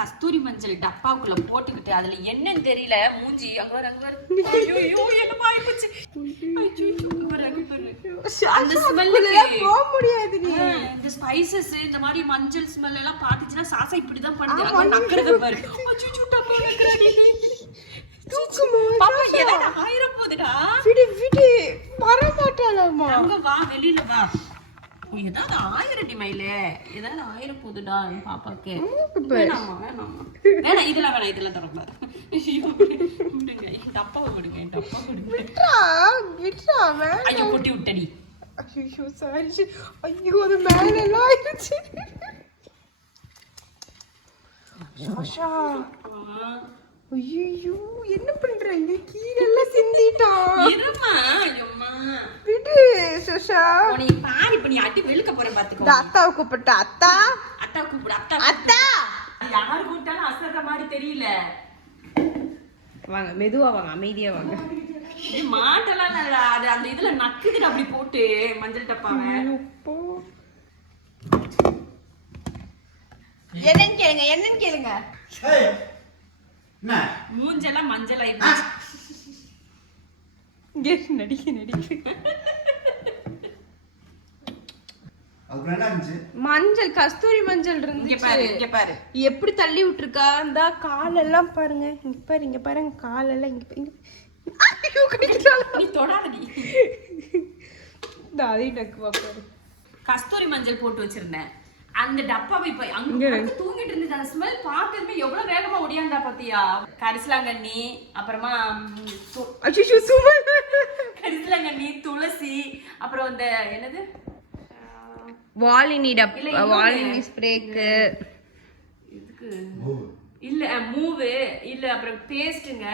கஸ்தூரி மஞ்சள் டப்பாவுக்குள்ள போட்டுக்கிட்டு அதுல என்னன்னு தெரியல மூஞ்சி அங்க வர ஐயோ என்னமா ஆயிடுச்சு அந்த ஸ்மெல்லுக்கு போக முடியாது நீ. இந்த ஸ்பைசஸ் இந்த மாதிரி மஞ்சள் ஸ்மெல் எல்லாம் பாத்துச்சுன்னா சாசா இப்படிதான் பண்ணுது நக்கறத பாரு அச்சோ டப்பா வைக்கறாடி பாப்பா ஏதாவது ஆயிரம் போகுதுடா விடு விடு வர மாட்டாளாமா அங்க வா வெளியில வா ஏதாவது ஆயிரடி மயிலே ஏதாவது ஆயிரம் போகுதுடா பாப்பாக்கு வேணாமா வேணாம் இதெல்லாம் தரக்கூடாது விடுங்க டப்பாவை கொடுங்க டப்பா கொடுங்க விட்றா ஐயோ கொட்டி விட்டடி ஐயோ சாரி ஐயோ அது மேல எல்லாம் ஆயிடுச்சு சாஷா ஐயோ என்ன பண்றீங்க கீழே எல்லாம் சிந்திட்டான் இருமா அம்மா விடு சாஷா நீ பாரு இப்ப நீ அடி வெளுக்க போற பாத்துக்கோ அத்தாவை கூப்பிட்ட அத்தா கூப்பிடு அத்தா யாரு கூப்பிட்டாலும் அசர்ற மாதிரி தெரியல வாங்க மெதுவா வாங்க அமைதியா வாங்க மாட்டெல்லாம் அது அந்த இதுல நக்குதுல அப்படி போட்டு மஞ்சள் டப்பாவை என்னன்னு கேளுங்க மூஞ்செல்லாம் மஞ்சள் ஆயிடுச்சு மஞ்சள் கஸ்தூரி மஞ்சள் இருந்துச்சு பாரு எப்படி தள்ளி விட்டுருக்கா இந்த காலெல்லாம் பாருங்க இங்க பாருங்க காலெல்லாம் இங்க நீ தொடாதடி அதையும் டக்குவா பாரு கஸ்தூரி மஞ்சள் போட்டு வச்சிருந்தேன் அந்த டப்பாவை இப்ப அங்க தூங்கிட்டு இருந்தது அந்த ஸ்மெல் பார்த்ததுமே எவ்வளவு வேகமா ஒடியாண்டா பாத்தியா கரிசலாங்கண்ணி அப்புறமா கரிசலாங்கண்ணி துளசி அப்புறம் இந்த என்னது வாலினி ஸ்ப்ரேக்கு இதுக்கு இல்ல மூவு இல்ல அப்புறம் பேஸ்ட்டுங்க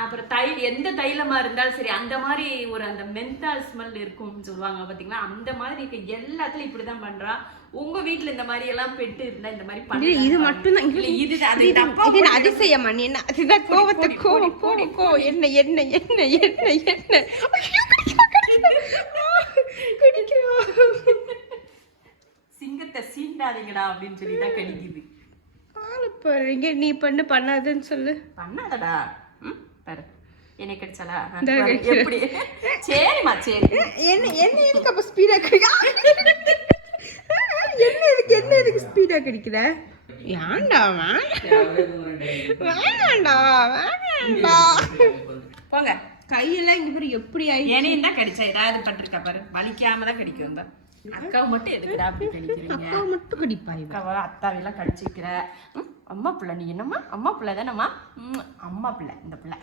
அப்புறம் எந்த தைலமா இருந்தாலும் சரி அந்த மாதிரி ஒரு அந்த மென்தால் ஸ்மெல் இருக்கும்னு சொல்லுவாங்க பாத்தீங்களா அந்த மாதிரி இருக்க எல்லாத்துலயும் இப்படிதான் பண்றா உங்க வீட்டுல இந்த மாதிரி எல்லாம் பெட்டு இருந்தா இந்த மாதிரி பண்ணு இது மட்டும் தான் இது அதிசயமா நீ என்ன அதுதான் கோவத்தை கோ என்ன சிங்கத்தை சீண்டாதீங்கடா அப்படின்னு சொல்லிதான் கடிக்குது பாருங்க நீ பண்ணாதுன்னு சொல்லு பண்ணாதடா பாரு என்னை கடிச்சாலா எப்படி சரிம்மா சரி என்ன எதுக்கு அப்ப ஸ்பீடா என்ன எதுக்கு ஸ்பீடா கிடைக்கிற போங்க கையெல்லாம் இங்க பாரு எப்படி ஆயிடுச்சு என்னையும் தான் கடிச்சா ஏதாவது பட்டிருக்கா பாரு வலிக்காம தான் கடிக்கும் தான் அக்காவை மட்டும் எதுக்குடா அப்படி கடிக்கிறீங்க அக்காவை மட்டும் கடிப்பாய் அக்காவை அத்தாவெல்லாம் கடிச்சிக்கிற அம்மா பிள்ளை நீ என்னம்மா அம்மா பிள்ளை தானம்மா அம்மா பிள்ளை இந்த பிள்ளை